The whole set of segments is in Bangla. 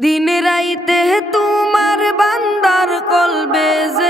দিন রাইতে তোমার বান্দার কলবে যে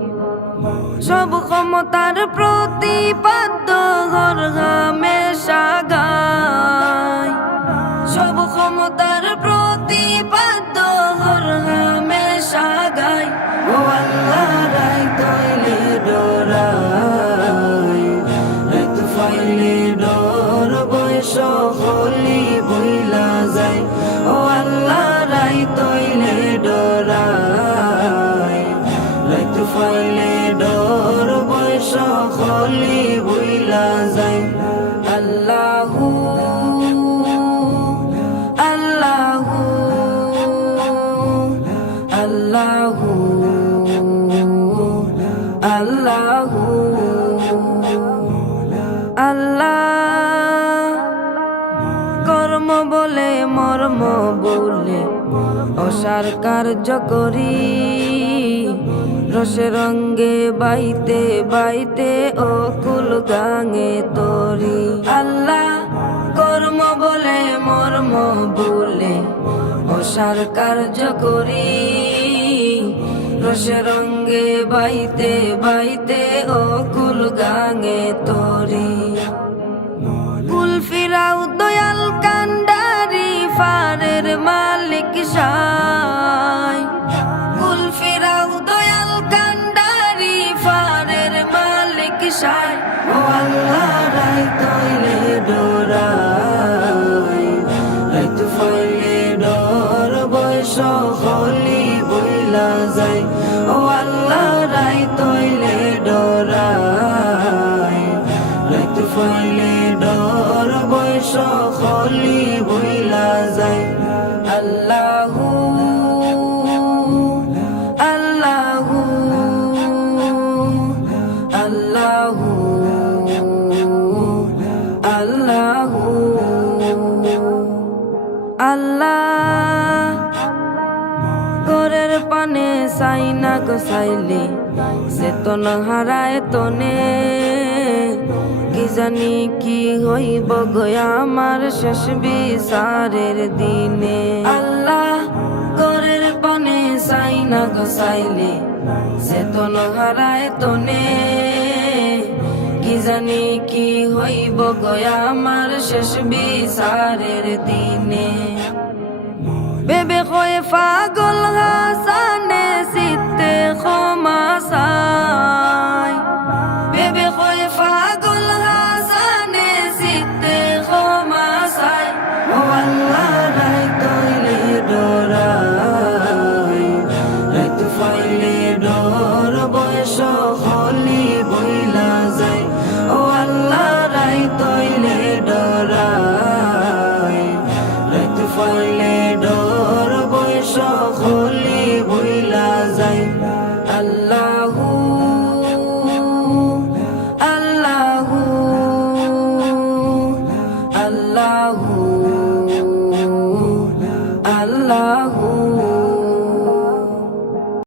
সব ক্ষমতার প্রতিপাদ্য ঘর ঘামে সাগায়। সব ক্ষমতার প্রতিপাদ্য ঘর ঘামে সাগায়। ও আল্লাহ রাই তৈলে ডোরাই রাই তু ফাইলে ডর বয়স আল্লাহ। কর্ম বলে, মর্ম বলে, অসার কার্য করি। রসে রঙ্গে বাইতে বাইতে অকুল গাঙে তরি। আল্লাহ কর্ম বলে, মর্ম বলে, অসার কার্য করি। রসে রঙ্গে বাইতে বাইতে অকুল গাঙে তরি। কুল ফিরাও দয়াল কান্ডারি ফারের মালিক সাই। কুল ফিরাও দয়াল কান্ডারি ফারের মালিক সাই। ও আল্লাহ রাই তৈলে ডোরাই। রাই তু ফাইলে ডর বয়স হলি বইলা যায় ও আল্লাহ রাই তৈলে ডোরাই রাই তু ফাইলে ডর বয়স হলি বইলা যায় আল্লাহু আল্লাহু আল্লাহু আল্লাহু আল্লাহ পানে চাই না গো চাইলে সে তো না হারায় তনে। কি জানি কি হইব গয়া আমার শেষ বিচারের দিনে। আল্লাহ ঘরের পানে চাই না গো চাইলে সে তো না হারায় তনে। কি জানি কি হইব গয়া আমার শেষ বিচারের দিনে। হয় পাগল হাসানে।